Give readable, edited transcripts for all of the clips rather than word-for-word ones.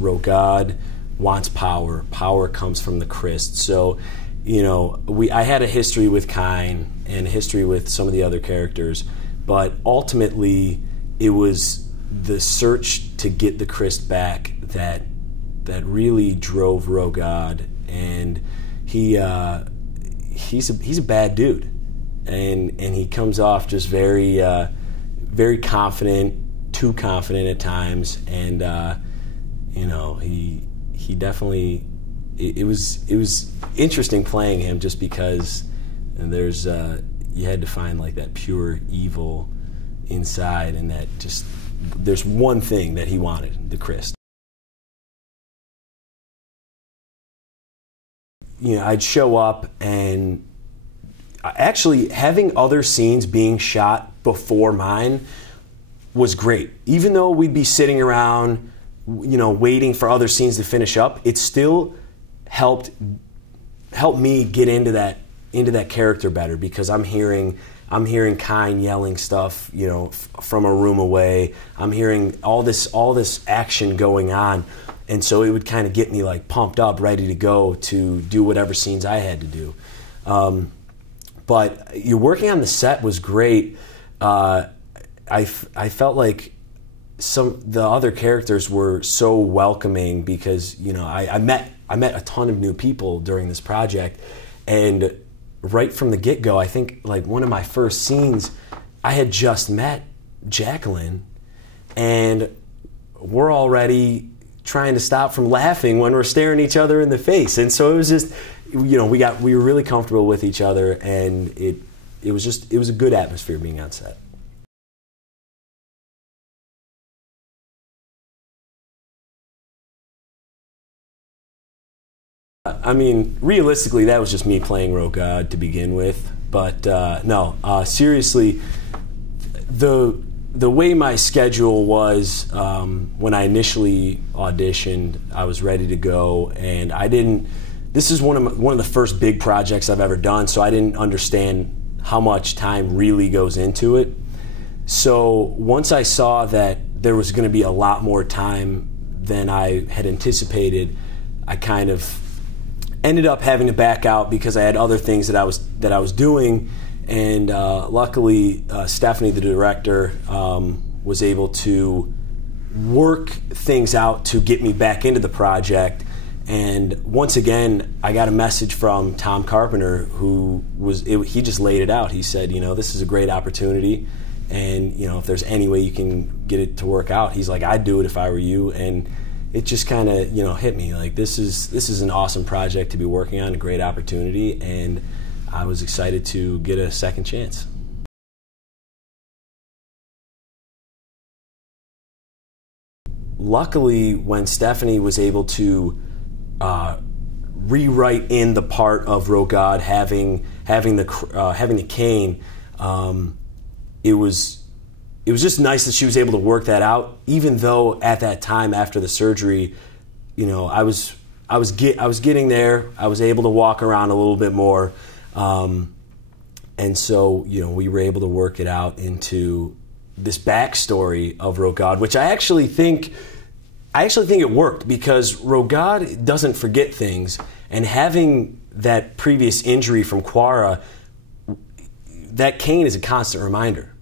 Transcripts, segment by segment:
Rogaud wants power. Power comes from the Cryst. So, you know, I had a history with Kyne and a history with some of the other characters, but ultimately it was the search to get the Cryst back that really drove Rogaud, and he's a bad dude, and he comes off just very very confident, too confident at times, and you know, he definitely, it was interesting playing him, just because there's you had to find like that pure evil inside, and that just, there's one thing that he wanted, the Cryst. You know, I'd show up, and actually having other scenes being shot before mine was great. Even though we'd be sitting around, you know, waiting for other scenes to finish up, it still helped me get into that character better, because I'm hearing Kyne yelling stuff, you know, from a room away. I'm hearing all this action going on, and so it would kind of get me like pumped up, ready to go to do whatever scenes I had to do. But working on the set was great. I felt like the other characters were so welcoming, because, you know, I met a ton of new people during this project, and right from the get-go, I think like one of my first scenes, I had just met Jacqueline, and we're already trying to stop from laughing when we're staring each other in the face. And so it was just, you know, we were really comfortable with each other, and it was a good atmosphere being on set. I mean, realistically, that was just me playing Rogaud to begin with. But no, seriously, the way my schedule was when I initially auditioned, I was ready to go, and I didn't. This is one of the first big projects I've ever done, so I didn't understand how much time really goes into it. So once I saw that there was going to be a lot more time than I had anticipated, I kind of ended up having to back out, because I had other things that I was doing, and luckily Stephanie, the director, was able to work things out to get me back into the project. And once again, I got a message from Tom Carpenter, he just laid it out. He said, you know, this is a great opportunity, and, you know, if there's any way you can get it to work out, he's like, I'd do it if I were you. And it just kind of, you know, hit me like, this is an awesome project to be working on, a great opportunity, and I was excited to get a second chance. Luckily, when Stephanie was able to rewrite in the part of Rogaud having the cane, it was just nice that she was able to work that out. Even though at that time after the surgery, you know, I was getting there. I was able to walk around a little bit more, and so, you know, we were able to work it out into this backstory of Rogaud, which I actually think it worked, because Rogaud doesn't forget things, and having that previous injury from Quara, that cane is a constant reminder.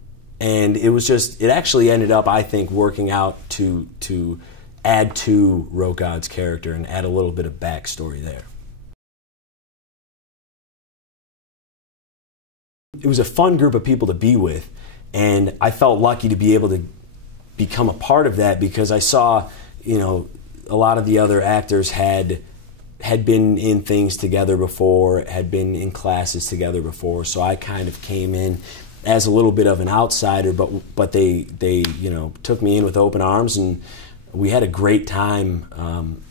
And it actually ended up, I think, working out to add to Rogaud's character and add a little bit of backstory there. It was a fun group of people to be with, and I felt lucky to be able to become a part of that, because I saw, you know, a lot of the other actors had been in things together before, had been in classes together before, so I kind of came in as a little bit of an outsider, but they you know, took me in with open arms, and we had a great time.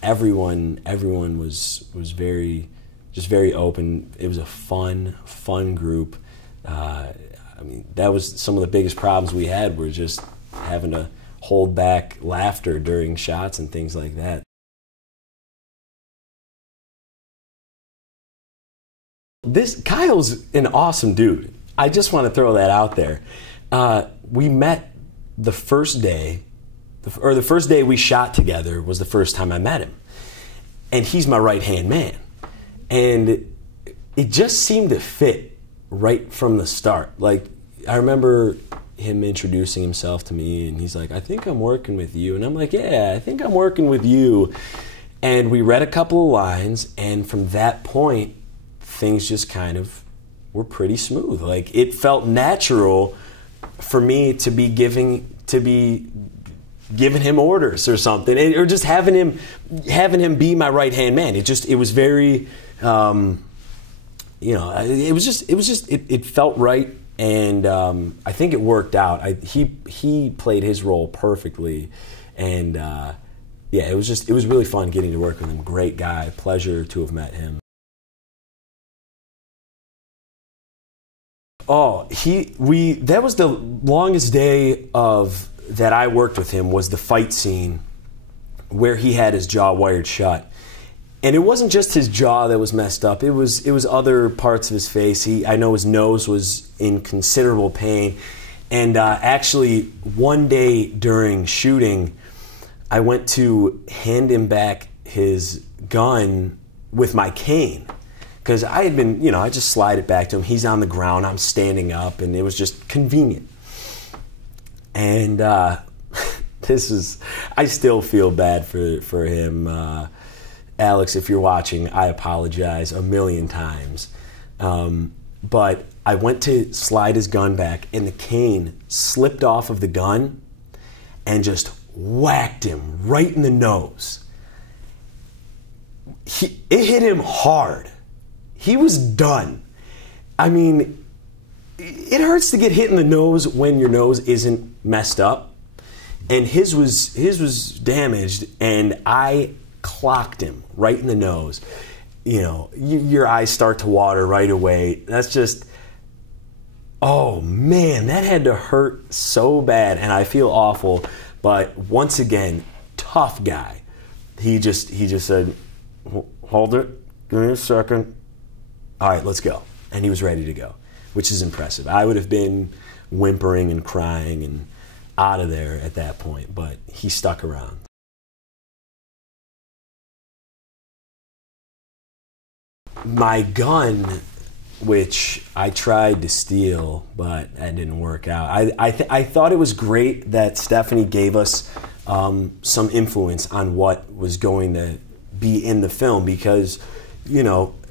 Everyone was very open. It was a fun group. I mean, that was some of the biggest problems we had, were just having to hold back laughter during shots and things like that. Kyle's an awesome dude. I just want to throw that out there. We met the first day, the first day we shot together was the first time I met him. And he's my right-hand man. And it just seemed to fit right from the start. Like, I remember him introducing himself to me, and he's like, I think I'm working with you. And I'm like, yeah, I think I'm working with you. And we read a couple of lines, and from that point, things just kind of were pretty smooth. Like, it felt natural for me to be giving him orders or something, or just having him be my right-hand man. It was very, it felt right. And I think it worked out. He played his role perfectly, and yeah, it was really fun getting to work with him. Great guy, pleasure to have met him. Oh, that was the longest day that I worked with him, was the fight scene where he had his jaw wired shut. And it wasn't just his jaw that was messed up. It was other parts of his face. I know his nose was in considerable pain. And actually, one day during shooting, I went to hand him back his gun with my cane. Because I had been, I just slide it back to him. He's on the ground, I'm standing up, and it was just convenient. And I still feel bad for him. Alex, if you're watching, I apologize a million times. But I went to slide his gun back, and the cane slipped off of the gun and just whacked him right in the nose. It hit him hard. He was done. I mean, it hurts to get hit in the nose when your nose isn't messed up. And his was damaged, and I clocked him right in the nose. Your eyes start to water right away. That's just, oh man, that had to hurt so bad, and I feel awful. But once again, tough guy. He just said, hold it, give me a second. All right, let's go. And he was ready to go, which is impressive. I would have been whimpering and crying and out of there at that point, but he stuck around. My gun, which I tried to steal, but that didn't work out. I thought it was great that Stephanie gave us some influence on what was going to be in the film, because,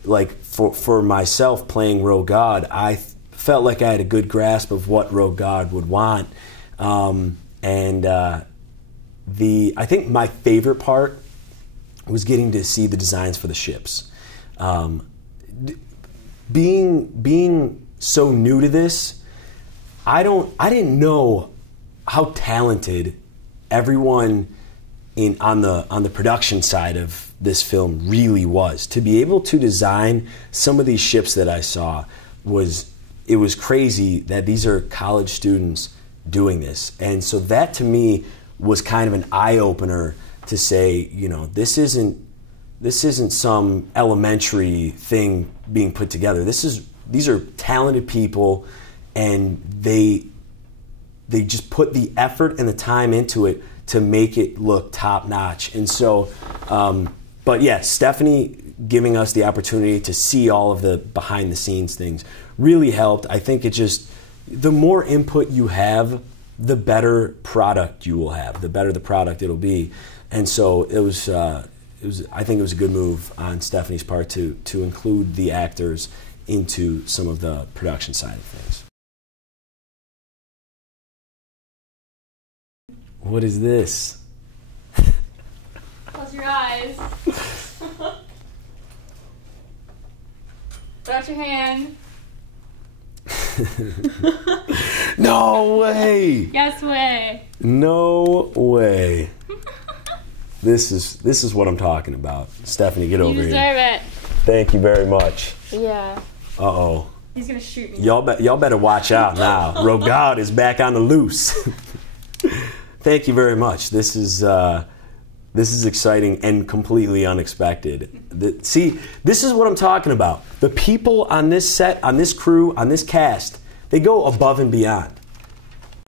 like for myself playing Rogaud, I felt like I had a good grasp of what Rogaud would want. I think my favorite part was getting to see the designs for the ships. Being so new to this, I didn't know how talented everyone on the production side of this film really was. To be able to design some of these ships that I saw was crazy that these are college students doing this. And so that to me was kind of an eye-opener to say, this isn't some elementary thing being put together. These are talented people, and they just put the effort and the time into it to make it look top-notch. And so, but yeah, Stephanie giving us the opportunity to see all of the behind-the-scenes things really helped. I think the more input you have, the better product you will have, the better the product it'll be. And so I think it was a good move on Stephanie's part to include the actors into some of the production side of things. What is this? Close your eyes. Put out your hand. No way! Yes way. No way. This is what I'm talking about. Stephanie, get over here. You deserve it. Thank you very much. Yeah. Uh-oh. He's gonna shoot me. Y'all better watch out now. Rogaud is back on the loose. Thank you very much. This is exciting and completely unexpected. See, this is what I'm talking about. The people on this set, on this crew, on this cast, they go above and beyond.